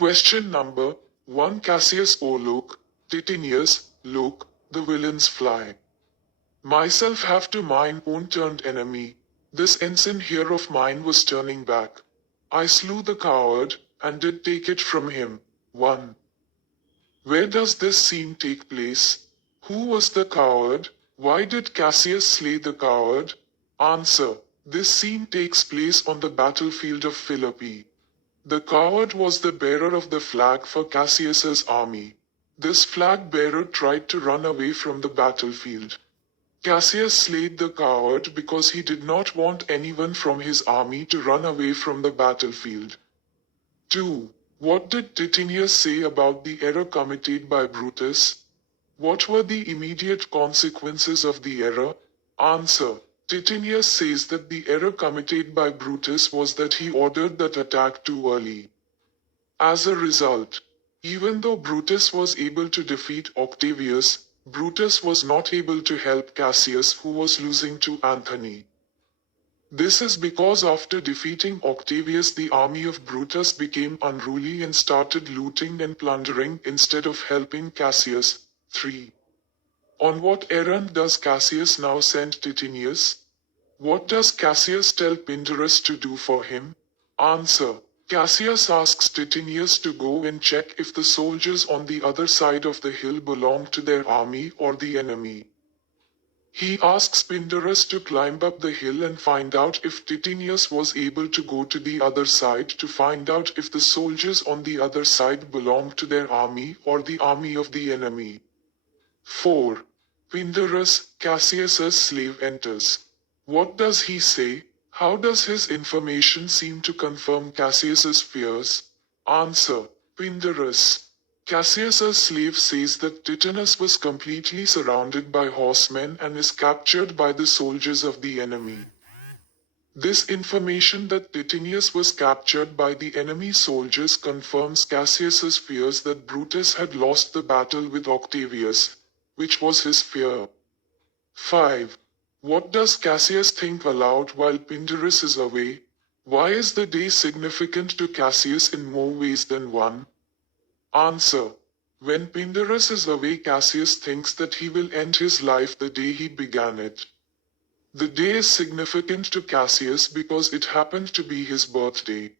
Question number 1. Cassius, oh look, Titinius, look, the villains fly. Myself have to mine own turned enemy. This ensign here of mine was turning back. I slew the coward, and did take it from him. 1. Where does this scene take place? Who was the coward? Why did Cassius slay the coward? Answer. This scene takes place on the battlefield of Philippi. The coward was the bearer of the flag for Cassius's army. This flag bearer tried to run away from the battlefield. Cassius slayed the coward because he did not want anyone from his army to run away from the battlefield. 2. What did Titinius say about the error committed by Brutus? What were the immediate consequences of the error? Answer. Titinius says that the error committed by Brutus was that he ordered that attack too early. As a result, even though Brutus was able to defeat Octavius, Brutus was not able to help Cassius, who was losing to Antony. This is because after defeating Octavius, the army of Brutus became unruly and started looting and plundering instead of helping Cassius. 3. On what errand does Cassius now send Titinius? What does Cassius tell Pindarus to do for him? Answer. Cassius asks Titinius to go and check if the soldiers on the other side of the hill belong to their army or the enemy. He asks Pindarus to climb up the hill and find out if Titinius was able to go to the other side to find out if the soldiers on the other side belong to their army or the army of the enemy. 4. Pindarus, Cassius's slave, enters. What does he say? How does his information seem to confirm Cassius's fears? Answer. Pindarus. Cassius's slave says that Titinus was completely surrounded by horsemen and is captured by the soldiers of the enemy. This information that Titinius was captured by the enemy soldiers confirms Cassius's fears that Brutus had lost the battle with Octavius, which was his fear. 5. What does Cassius think aloud while Pindarus is away? Why is the day significant to Cassius in more ways than one? Answer. When Pindarus is away, Cassius thinks that he will end his life the day he began it. The day is significant to Cassius because it happened to be his birthday.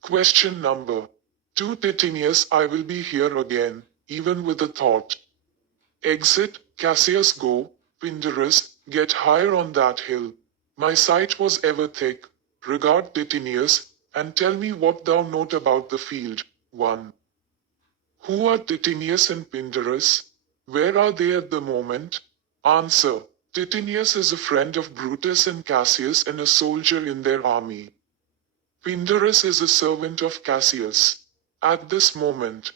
Question number 2. Titinius, I will be here again, even with a thought. Exit. Cassius, go. Pindarus, get higher on that hill. My sight was ever thick. Regard Titinius, and tell me what thou knowest about the field. 1. Who are Titinius and Pindarus? Where are they at the moment? Answer. Titinius is a friend of Brutus and Cassius and a soldier in their army. Pindarus is a servant of Cassius. At this moment,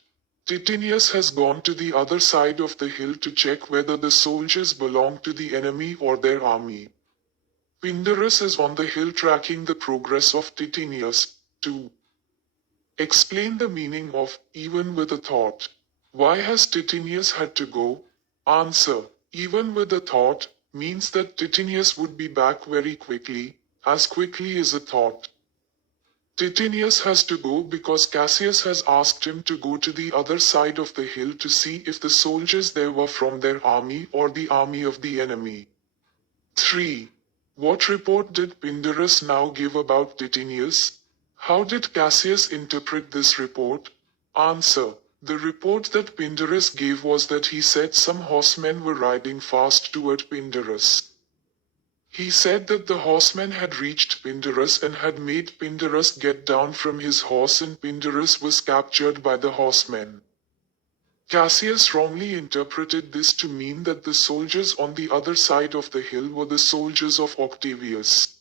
Titinius has gone to the other side of the hill to check whether the soldiers belong to the enemy or their army. Pindarus is on the hill tracking the progress of Titinius. 2. Explain the meaning of even with a thought. Why has Titinius had to go? Answer. Even with a thought means that Titinius would be back very quickly, as quickly as a thought. Titinius has to go because Cassius has asked him to go to the other side of the hill to see if the soldiers there were from their army or the army of the enemy. 3. What report did Pindarus now give about Titinius? How did Cassius interpret this report? Answer. The report that Pindarus gave was that he said some horsemen were riding fast toward Pindarus. He said that the horsemen had reached Pindarus and had made Pindarus get down from his horse, and Pindarus was captured by the horsemen. Cassius wrongly interpreted this to mean that the soldiers on the other side of the hill were the soldiers of Octavius.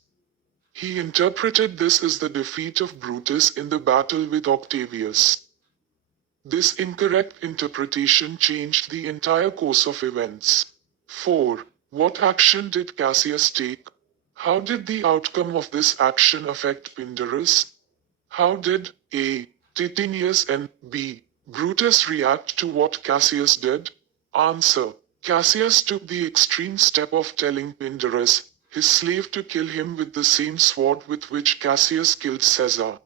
He interpreted this as the defeat of Brutus in the battle with Octavius. This incorrect interpretation changed the entire course of events. 4. What action did Cassius take? How did the outcome of this action affect Pindarus? How did A. Titinius and B. Brutus react to what Cassius did? Answer. Cassius took the extreme step of telling Pindarus, his slave, to kill him with the same sword with which Cassius killed Caesar.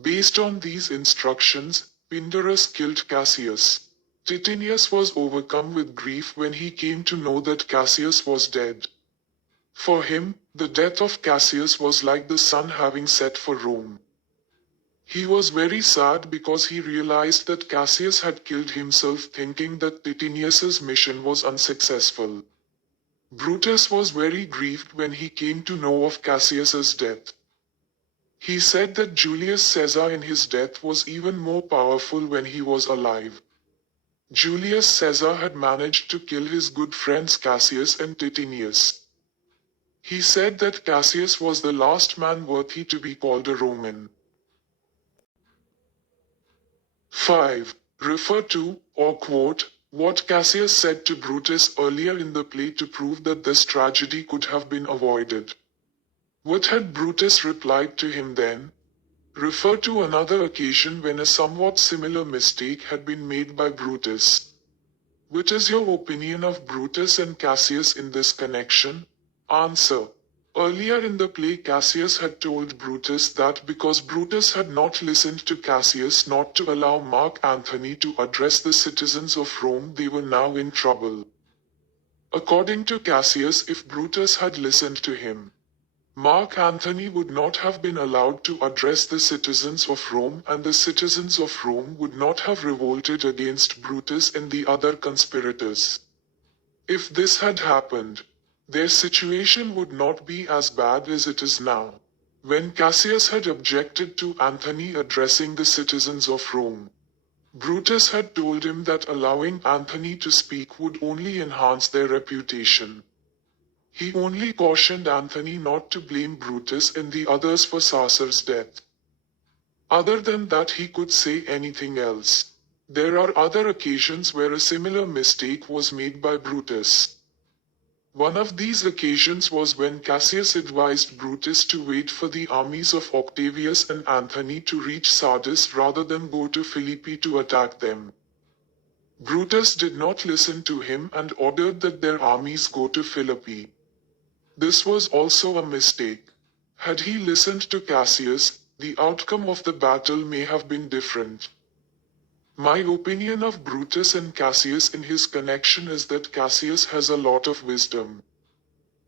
Based on these instructions, Pindarus killed Cassius. Titinius was overcome with grief when he came to know that Cassius was dead. For him, the death of Cassius was like the sun having set for Rome. He was very sad because he realized that Cassius had killed himself thinking that Titinius's mission was unsuccessful. Brutus was very grieved when he came to know of Cassius's death. He said that Julius Caesar in his death was even more powerful when he was alive. Julius Caesar had managed to kill his good friends Cassius and Titinius. He said that Cassius was the last man worthy to be called a Roman. 5. Refer to, or quote, what Cassius said to Brutus earlier in the play to prove that this tragedy could have been avoided. What had Brutus replied to him then? Refer to another occasion when a somewhat similar mistake had been made by Brutus. What is your opinion of Brutus and Cassius in this connection? Answer. Earlier in the play Cassius had told Brutus that because Brutus had not listened to Cassius not to allow Mark Antony to address the citizens of Rome, they were now in trouble. According to Cassius, if Brutus had listened to him, Mark Antony would not have been allowed to address the citizens of Rome, and the citizens of Rome would not have revolted against Brutus and the other conspirators. If this had happened, their situation would not be as bad as it is now. When Cassius had objected to Antony addressing the citizens of Rome, Brutus had told him that allowing Antony to speak would only enhance their reputation. He only cautioned Antony not to blame Brutus and the others for Caesar's death. Other than that, he could say anything else. There are other occasions where a similar mistake was made by Brutus. One of these occasions was when Cassius advised Brutus to wait for the armies of Octavius and Antony to reach Sardis rather than go to Philippi to attack them. Brutus did not listen to him and ordered that their armies go to Philippi. This was also a mistake. Had he listened to Cassius, the outcome of the battle may have been different. My opinion of Brutus and Cassius in his connection is that Cassius has a lot of wisdom.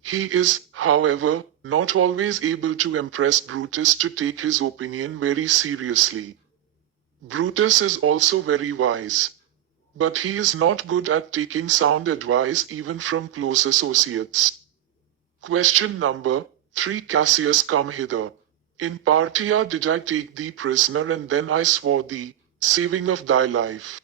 He is, however, not always able to impress Brutus to take his opinion very seriously. Brutus is also very wise. But he is not good at taking sound advice even from close associates. Question number 3. Cassius, come hither. In Parthia did I take thee prisoner, and then I swore thee, saving of thy life,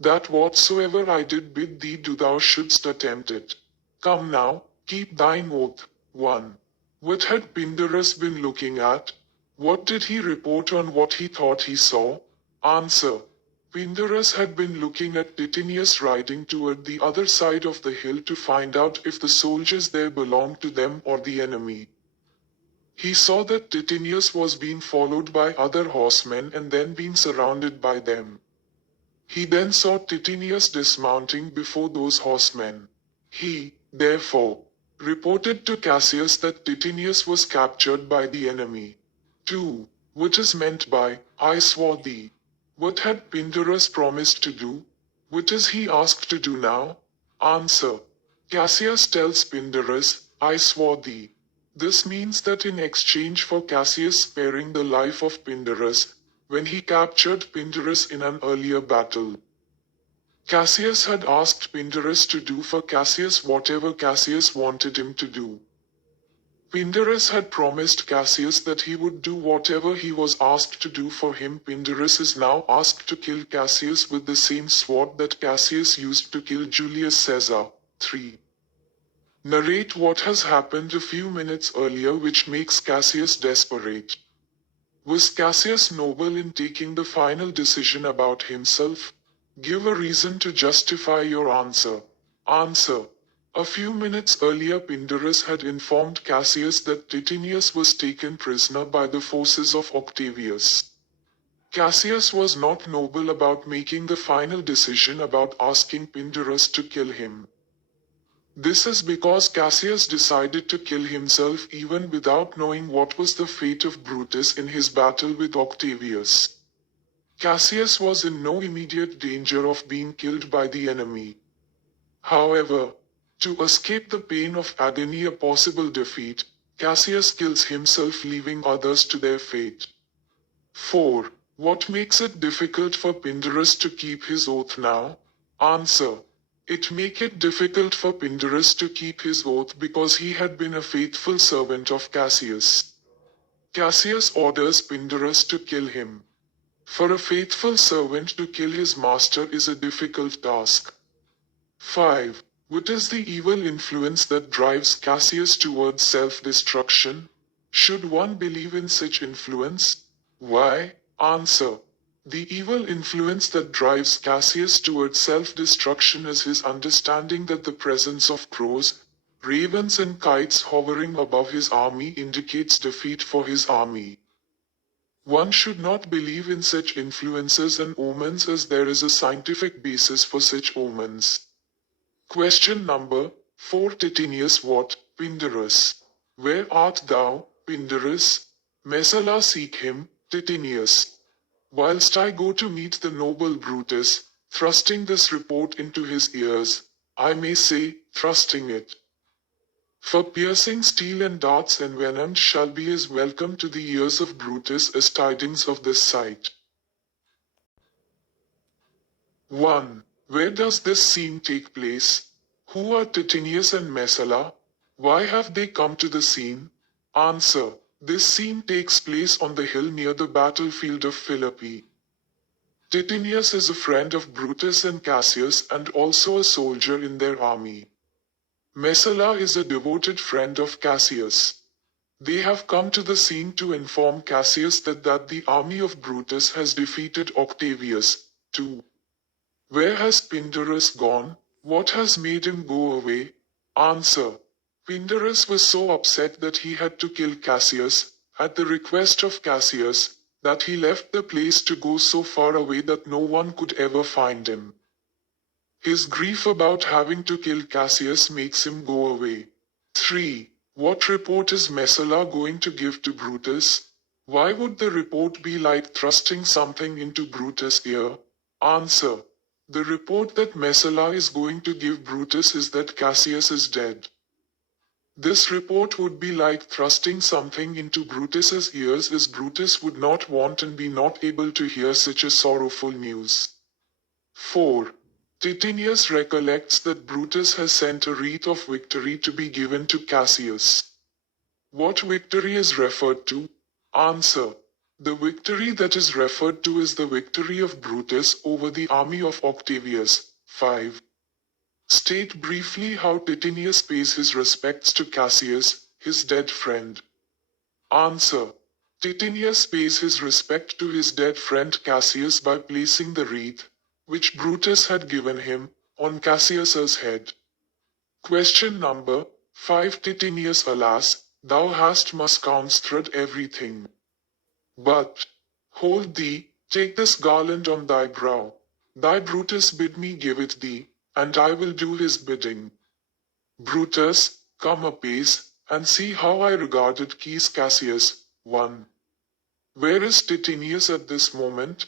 that whatsoever I did bid thee do thou shouldst attempt it. Come now, keep thine oath. 1. What had Pindarus been looking at? What did he report on what he thought he saw? Answer. Pindarus had been looking at Titinius riding toward the other side of the hill to find out if the soldiers there belonged to them or the enemy. He saw that Titinius was being followed by other horsemen and then being surrounded by them. He then saw Titinius dismounting before those horsemen. He, therefore, reported to Cassius that Titinius was captured by the enemy. 2. What is meant by, I swore thee? What had Pindarus promised to do? What is he asked to do now? Answer. Cassius tells Pindarus, I swore thee. This means that in exchange for Cassius sparing the life of Pindarus, when he captured Pindarus in an earlier battle, Cassius had asked Pindarus to do for Cassius whatever Cassius wanted him to do. Pindarus had promised Cassius that he would do whatever he was asked to do for him. Pindarus is now asked to kill Cassius with the same sword that Cassius used to kill Julius Caesar. 3. Narrate what has happened a few minutes earlier which makes Cassius desperate. Was Cassius noble in taking the final decision about himself? Give a reason to justify your answer. Answer. A few minutes earlier Pindarus had informed Cassius that Titinius was taken prisoner by the forces of Octavius. Cassius was not noble about making the final decision about asking Pindarus to kill him. This is because Cassius decided to kill himself even without knowing what was the fate of Brutus in his battle with Octavius. Cassius was in no immediate danger of being killed by the enemy. However, to escape the pain of agony, a possible defeat, Cassius kills himself, leaving others to their fate. 4. What makes it difficult for Pindarus to keep his oath now? Answer. It make it difficult for Pindarus to keep his oath because he had been a faithful servant of Cassius. Cassius orders Pindarus to kill him. For a faithful servant to kill his master is a difficult task. 5. What is the evil influence that drives Cassius towards self-destruction? Should one believe in such influence? Why? Answer. The evil influence that drives Cassius towards self-destruction is his understanding that the presence of crows, ravens and kites hovering above his army indicates defeat for his army. One should not believe in such influences and omens as there is a scientific basis for such omens. Question number 4. Titinius, what, Pindarus? Where art thou, Pindarus? Messala, seek him, Titinius. Whilst I go to meet the noble Brutus, thrusting this report into his ears, I may say, thrusting it. For piercing steel and darts envenomed shall be his welcome to the ears of Brutus as tidings of this sight. 1. Where does this scene take place? Who are Titinius and Messala? Why have they come to the scene? Answer. This scene takes place on the hill near the battlefield of Philippi. Titinius is a friend of Brutus and Cassius and also a soldier in their army. Messala is a devoted friend of Cassius. They have come to the scene to inform Cassius that the army of Brutus has defeated Octavius. 2. Where has Pindarus gone? What has made him go away? Answer. Pindarus was so upset that he had to kill Cassius, at the request of Cassius, that he left the place to go so far away that no one could ever find him. His grief about having to kill Cassius makes him go away. 3. What report is Messala going to give to Brutus? Why would the report be like thrusting something into Brutus' ear? Answer. The report that Messala is going to give Brutus is that Cassius is dead. This report would be like thrusting something into Brutus's ears, as Brutus would not want and be not able to hear such a sorrowful news. 4. Titinius recollects that Brutus has sent a wreath of victory to be given to Cassius. What victory is referred to? Answer. The victory that is referred to is the victory of Brutus over the army of Octavius. 5. State briefly how Titinius pays his respects to Cassius, his dead friend. Answer. Titinius pays his respect to his dead friend Cassius by placing the wreath, which Brutus had given him, on Cassius's head. Question number 5. Titinius, alas, thou hast misconstrued everything. But, hold thee, take this garland on thy brow. Thy Brutus bid me give it thee, and I will do his bidding. Brutus, come apace, and see how I regarded Cassius. 1. Where is Titinius at this moment?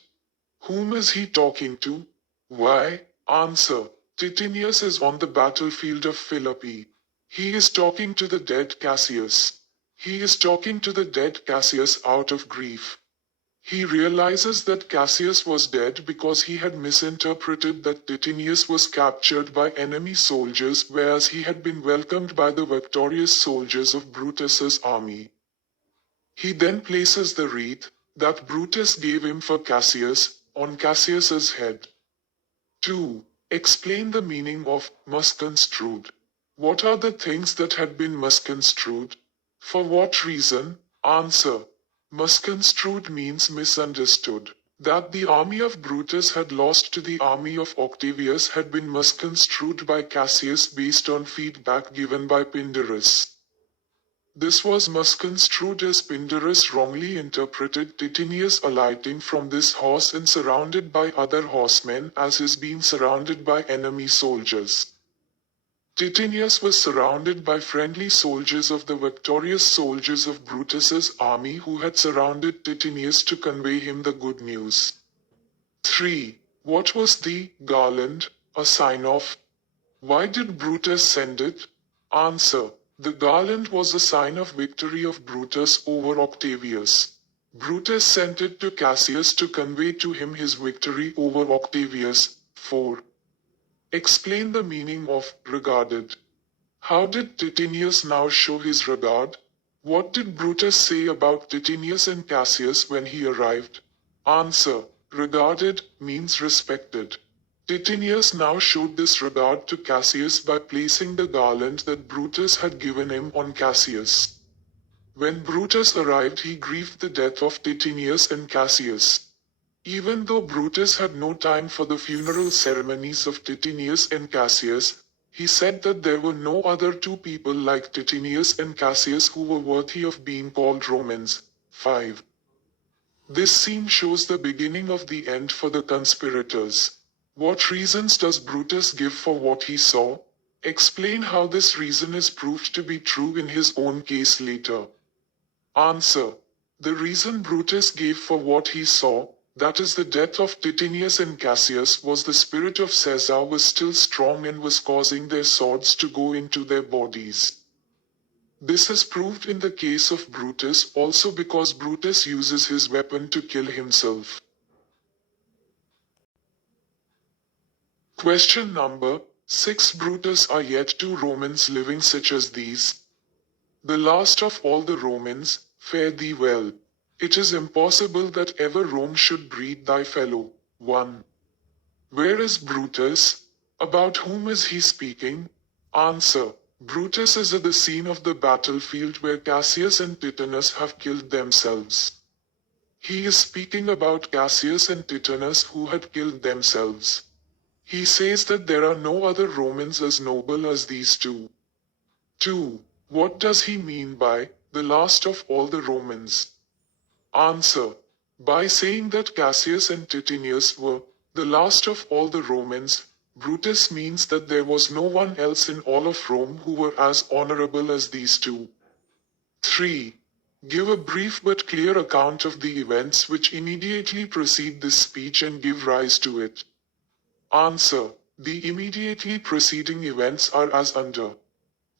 Whom is he talking to? Why? Answer. Titinius is on the battlefield of Philippi. He is talking to the dead Cassius. He is talking to the dead Cassius out of grief. He realizes that Cassius was dead because he had misinterpreted that Titinius was captured by enemy soldiers, whereas he had been welcomed by the victorious soldiers of Brutus's army. He then places the wreath that Brutus gave him for Cassius on Cassius's head. 2. Explain the meaning of misconstrued. What are the things that had been misconstrued? For what reason? Answer. Misconstrued means misunderstood. That the army of Brutus had lost to the army of Octavius had been misconstrued by Cassius based on feedback given by Pindarus. This was misconstrued as Pindarus wrongly interpreted Titinius alighting from this horse and surrounded by other horsemen as his being surrounded by enemy soldiers. Titinius was surrounded by friendly soldiers of the victorious soldiers of Brutus's army who had surrounded Titinius to convey him the good news. 3. What was the garland a sign of? Why did Brutus send it? Answer. The garland was a sign of victory of Brutus over Octavius. Brutus sent it to Cassius to convey to him his victory over Octavius. 4. Explain the meaning of regarded. How did Titinius now show his regard? What did Brutus say about Titinius and Cassius when he arrived? Answer. Regarded means respected. Titinius now showed this regard to Cassius by placing the garland that Brutus had given him on Cassius. When Brutus arrived, he grieved the death of Titinius and Cassius. Even though Brutus had no time for the funeral ceremonies of Titinius and Cassius, he said that there were no other two people like Titinius and Cassius who were worthy of being called Romans. 5. This scene shows the beginning of the end for the conspirators. What reasons does Brutus give for what he saw? Explain how this reason is proved to be true in his own case later. Answer. The reason Brutus gave for what he saw, that is the death of Titinius and Cassius, was the spirit of Caesar was still strong and was causing their swords to go into their bodies. This is proved in the case of Brutus also because Brutus uses his weapon to kill himself. Question number 6. Brutus are yet two Romans living such as these. The last of all the Romans, fare thee well. It is impossible that ever Rome should breed thy fellow. 1. Where is Brutus? About whom is he speaking? Answer. Brutus is at the scene of the battlefield where Cassius and Titunus have killed themselves. He is speaking about Cassius and Titunus who had killed themselves. He says that there are no other Romans as noble as these two. 2. What does he mean by the last of all the Romans? Answer. By saying that Cassius and Titinius were the last of all the Romans, Brutus means that there was no one else in all of Rome who were as honorable as these two. 3. Give a brief but clear account of the events which immediately precede this speech and give rise to it. Answer. The immediately preceding events are as under.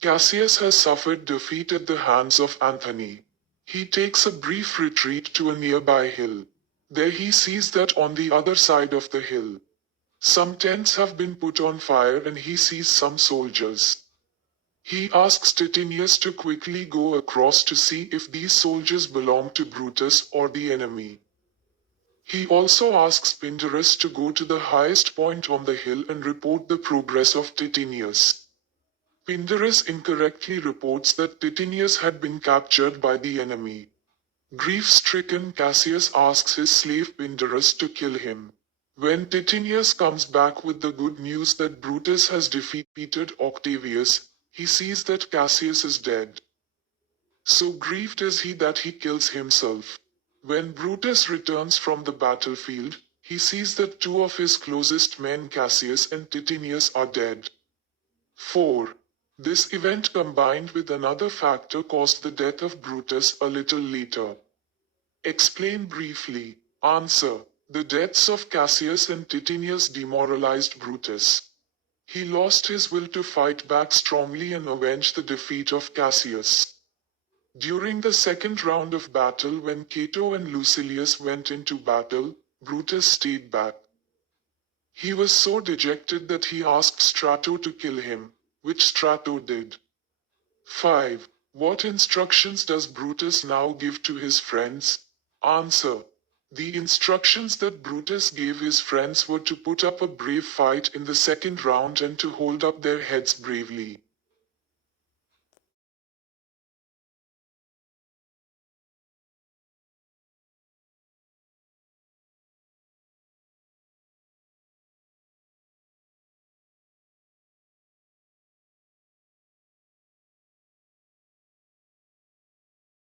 Cassius has suffered defeat at the hands of Antony. He takes a brief retreat to a nearby hill. There he sees that on the other side of the hill, some tents have been put on fire and he sees some soldiers. He asks Titinius to quickly go across to see if these soldiers belong to Brutus or the enemy. He also asks Pindarus to go to the highest point on the hill and report the progress of Titinius. Pindarus incorrectly reports that Titinius had been captured by the enemy. Grief-stricken Cassius asks his slave Pindarus to kill him. When Titinius comes back with the good news that Brutus has defeated Octavius, he sees that Cassius is dead. So grieved is he that he kills himself. When Brutus returns from the battlefield, he sees that two of his closest men, Cassius and Titinius, are dead. 4. This event combined with another factor caused the death of Brutus a little later. Explain briefly. Answer. The deaths of Cassius and Titinius demoralized Brutus. He lost his will to fight back strongly and avenge the defeat of Cassius. During the second round of battle, when Cato and Lucilius went into battle, Brutus stayed back. He was so dejected that he asked Strato to kill him, which Strato did. 5. What instructions does Brutus now give to his friends? Answer. The instructions that Brutus gave his friends were to put up a brave fight in the second round and to hold up their heads bravely.